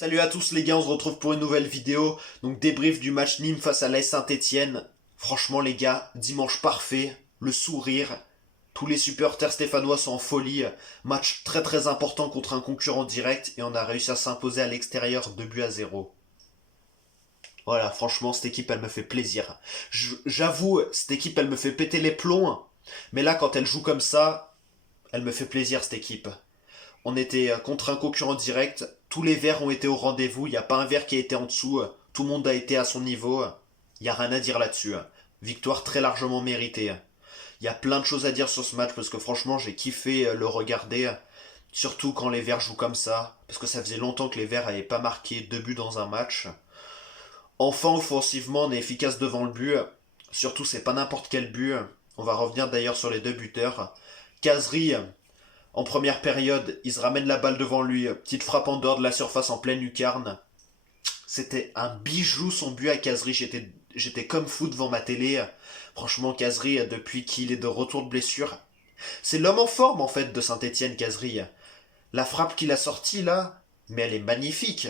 Salut à tous les gars, on se retrouve pour une nouvelle vidéo. Donc débrief du match Nîmes face à l'AS Saint-Etienne. Franchement les gars, dimanche parfait, le sourire. Tous les supporters stéphanois sont en folie. Match très très important contre un concurrent direct et on a réussi à s'imposer à l'extérieur 2 buts à 0. Voilà, franchement cette équipe elle me fait plaisir. J'avoue, cette équipe elle me fait péter les plombs. Mais là quand elle joue comme ça, elle me fait plaisir cette équipe. On était contre un concurrent direct. Tous les verts ont été au rendez-vous. Il n'y a pas un vert qui a été en dessous. Tout le monde a été à son niveau. Il n'y a rien à dire là-dessus. Victoire très largement méritée. Il y a plein de choses à dire sur ce match parce que franchement, j'ai kiffé le regarder. Surtout quand les verts jouent comme ça. Parce que ça faisait longtemps que les verts n'avaient pas marqué 2 buts dans un match. Enfin, offensivement, on est efficace devant le but. Surtout, c'est pas n'importe quel but. On va revenir d'ailleurs sur les deux buteurs. Casery, en première période, il se ramène la balle devant lui. Petite frappe en dehors de la surface en pleine lucarne. C'était un bijou son but à Casery. J'étais comme fou devant ma télé. Franchement, Casery, depuis qu'il est de retour de blessure, c'est l'homme en forme en fait de Saint-Etienne, Casery. La frappe qu'il a sortie là, mais elle est magnifique.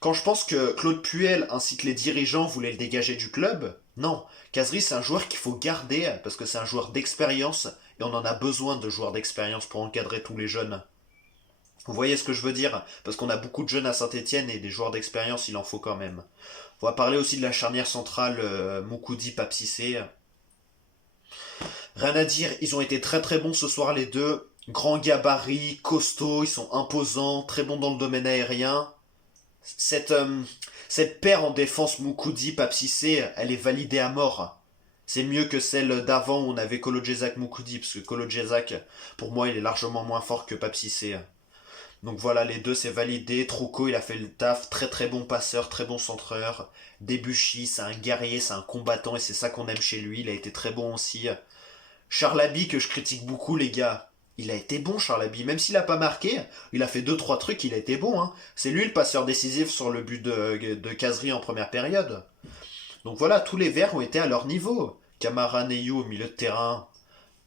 Quand je pense que Claude Puel ainsi que les dirigeants voulaient le dégager du club, non. Casery, c'est un joueur qu'il faut garder parce que c'est un joueur d'expérience et on en a besoin de joueurs d'expérience pour encadrer tous les jeunes. Vous voyez ce que je veux dire? Parce qu'on a beaucoup de jeunes à Saint-Etienne et des joueurs d'expérience, il en faut quand même. On va parler aussi de la charnière centrale Moukoudi-Papsissé. Rien à dire, ils ont été très très bons ce soir les deux. Grand gabarit, costauds, ils sont imposants, très bons dans le domaine aérien. Cette, euh, cette paire en défense Moukoudi-Papsissé, elle est validée à mort. C'est mieux que celle d'avant où on avait Kolo Moukudi, parce que Kolo pour moi, il est largement moins fort que Papsissé. Donc voilà, les deux, c'est validé. Trouco, il a fait le taf. Très très bon passeur, très bon centreur. Debuchy, c'est un guerrier, c'est un combattant, et c'est ça qu'on aime chez lui. Il a été très bon aussi. Charlaby, que je critique beaucoup, les gars. Il a été bon, Charlaby. Même s'il a pas marqué, il a fait deux trois trucs, il a été bon. Hein. C'est lui le passeur décisif sur le but de Casery en première période. Donc voilà, tous les verts ont été à leur niveau. Camara, Neyou au milieu de terrain,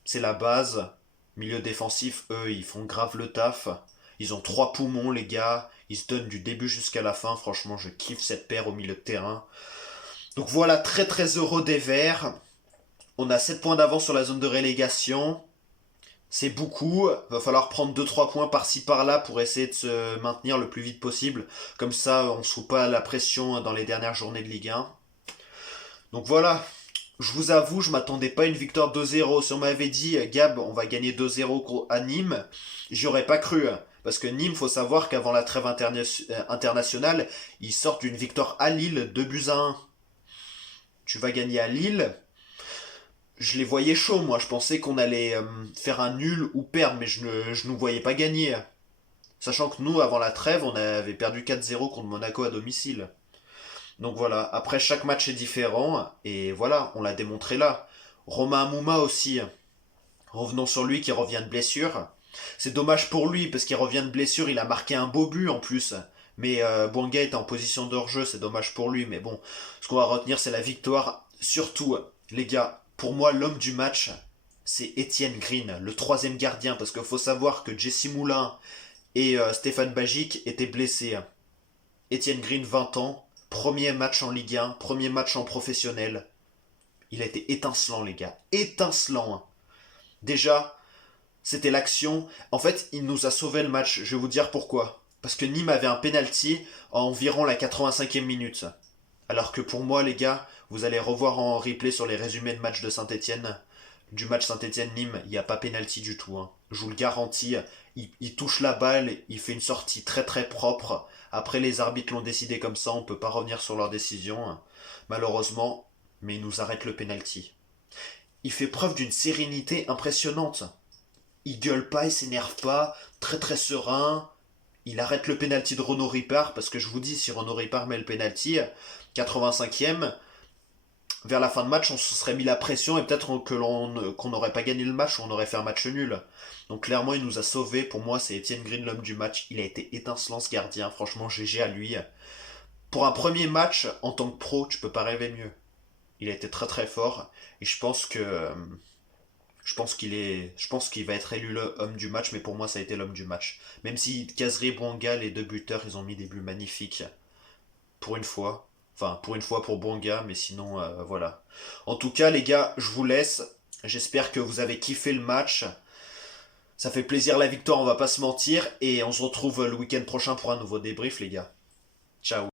c'est la base. Milieu défensif, eux, ils font grave le taf. Ils ont trois poumons, les gars. Ils se donnent du début jusqu'à la fin. Franchement, je kiffe cette paire au milieu de terrain. Donc voilà, très très heureux des Verts. On a 7 points d'avance sur la zone de relégation. C'est beaucoup. Va falloir prendre deux trois points par-ci par-là pour essayer de se maintenir le plus vite possible. Comme ça, on ne se fout pas la pression dans les dernières journées de Ligue 1. Donc voilà, je vous avoue, je m'attendais pas à une victoire 2-0. Si on m'avait dit, Gab, on va gagner 2-0 à Nîmes, j'y aurais pas cru. Parce que Nîmes, faut savoir qu'avant la trêve internationale, ils sortent d'une victoire à Lille, 2 buts à 1. Tu vas gagner à Lille. Je les voyais chauds, moi. Je pensais qu'on allait faire un nul ou perdre, mais je nous voyais pas gagner. Sachant que nous, avant la trêve, on avait perdu 4-0 contre Monaco à domicile. Donc voilà, après chaque match est différent, et voilà, on l'a démontré là. Romain Amouma aussi, revenons sur lui qui revient de blessure. C'est dommage pour lui, parce qu'il revient de blessure, il a marqué un beau but en plus. Mais Bouanga est en position de hors-jeu, c'est dommage pour lui, mais bon, ce qu'on va retenir c'est la victoire. Surtout, les gars, pour moi l'homme du match, c'est Étienne Green, le troisième gardien, parce qu'il faut savoir que Jesse Moulin et Stéphane Bagic étaient blessés. Étienne Green, 20 ans, premier match en Ligue 1, premier match en professionnel. Il a été étincelant, les gars. Étincelant. Déjà, c'était l'action. En fait, il nous a sauvé le match. Je vais vous dire pourquoi. Parce que Nîmes avait un penalty à environ la 85e minute. Alors que pour moi, les gars, vous allez revoir en replay sur les résumés de match de Saint-Etienne. Du match Saint-Etienne-Nîmes, il n'y a pas penalty du tout. Hein. Je vous le garantis. Il touche la balle, il fait une sortie très très propre. Après, les arbitres l'ont décidé comme ça, on ne peut pas revenir sur leur décision, malheureusement, mais il nous arrête le penalty. Il fait preuve d'une sérénité impressionnante. Il gueule pas, il s'énerve pas, très très serein. Il arrête le penalty de Renaud Ripard, parce que je vous dis, si Renaud Ripard met le penalty, 85e, vers la fin de match, on se serait mis la pression et peut-être qu'on n'aurait pas gagné le match ou on aurait fait un match nul. Donc clairement, il nous a sauvés. Pour moi, c'est Étienne Green l'homme du match. Il a été étincelant ce gardien. Franchement, GG à lui. Pour un premier match, en tant que pro, tu peux pas rêver mieux. Il a été très très fort. Et je pense que Je pense qu'il va être élu l'homme du match, mais pour moi, ça a été l'homme du match. Même si Kazri et Bouanga, les deux buteurs, ils ont mis des buts magnifiques. Pour une fois. Enfin, pour une fois pour Bouanga, mais sinon, voilà. En tout cas, les gars, je vous laisse. J'espère que vous avez kiffé le match. Ça fait plaisir la victoire, on va pas se mentir. Et on se retrouve le week-end prochain pour un nouveau débrief, les gars. Ciao.